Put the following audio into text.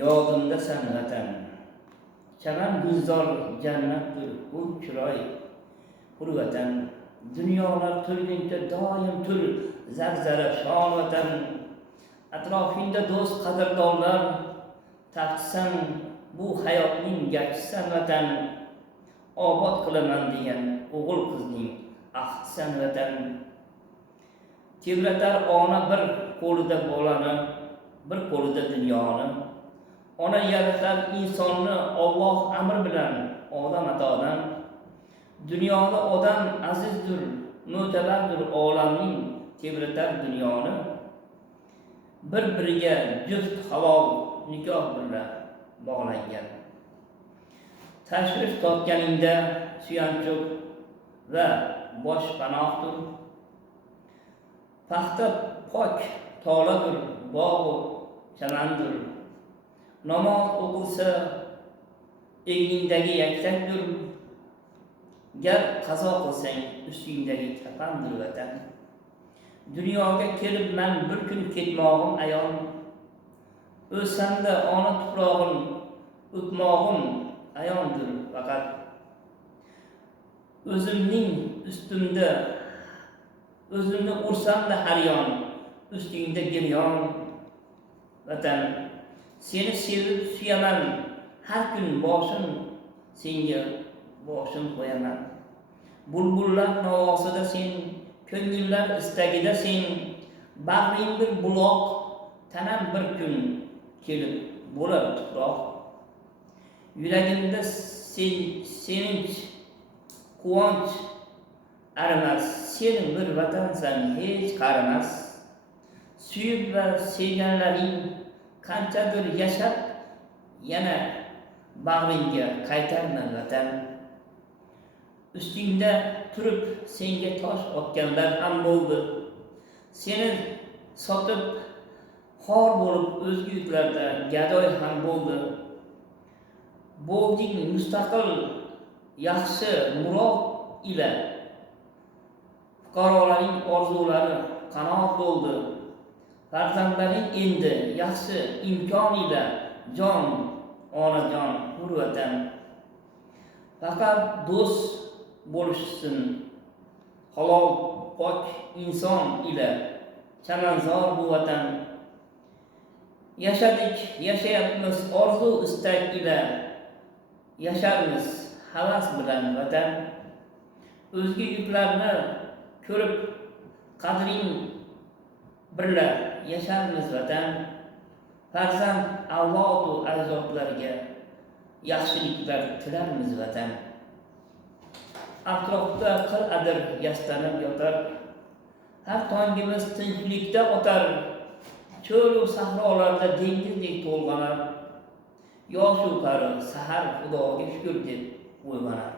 yodimdasan vatan. Chaman guzdor jannatdir bu chiroy, hurvatan. Dunyolar turguncha doim tur zarzara shon vatan. Atrofingda do'st qadrdonlar, taxtsan bu hayotning gachsan vatan. Obod qilaman degan o'g'il qizning ahdisan vatan. Tebratar ona bir qo'lida bolani, bir qo'lida dunyoni. Ona yaratar insonni Alloh amr bilan odam atodan. Dunyoda odam azizdir, mo'tabardir olamning, tebratar dunyoni. Bir-biriga juft halol nikoh bilan bog'langan. Tashrif topganingda suyanchiq va bosh panohdir. Paxta pok toladir, bog' chamandir. Namoz o'qilsa egningdagi yaktakdir. Gar qazo qilsang ustingdagi kafandir vatan. Dunyoga kelib men bir kun ketmog'im ayon. O'lsam-da ona tuprog'im o'tmog'im ayondir faqat. O'zimning ustimda o'zimni ursam-da har yon, ustingda giryon vatan. Seni sevib suyaman, har kun boshim senga boshim qo'yaman. Bulbullar navosida sen, ko'ngillar istagida sen, bag'ring bir buloq, tanam bir kun kelib bo'lar tuproq. Yuragimda sevinch, quvonch arimas, sen bir vatansan hech qarimas. Suyib va sevganlaring qanchadir yashab, yana bag'ringga qaytarman vatan. Ustingda turib senga tosh otganlar ham bo'ldi. Seni sotib xor bo'lib o'zga yurtlarda gadoy ham bo'ldi. Bo'lding mustaqil yaxshi murod ila, fuqarolaring orzulari qanoat bo'ldi. Farzandlaring endi yaxshi imkon ila jon onajon hurvatan. Faqat do'st bo'lishsin halol pok inson ila, chamanzor bu vatan. Yashadik, yashayapmiz orzu istak ila, yasharmiz havas bilan vatan. O'zga yurtlarni ko'rib qadring birla yasharmiz vatan. Farzand avlodu ajdodlarga yaxshiliklar tilarmiz vatan. Atrofda qir adir yastanib yotar, har tongimiz tinchlikda o'tar. Cho'l va sahrolarda dengizdek to'lg'anar, yosh-u qari sahar Xudoga shukr deb o'ylanar.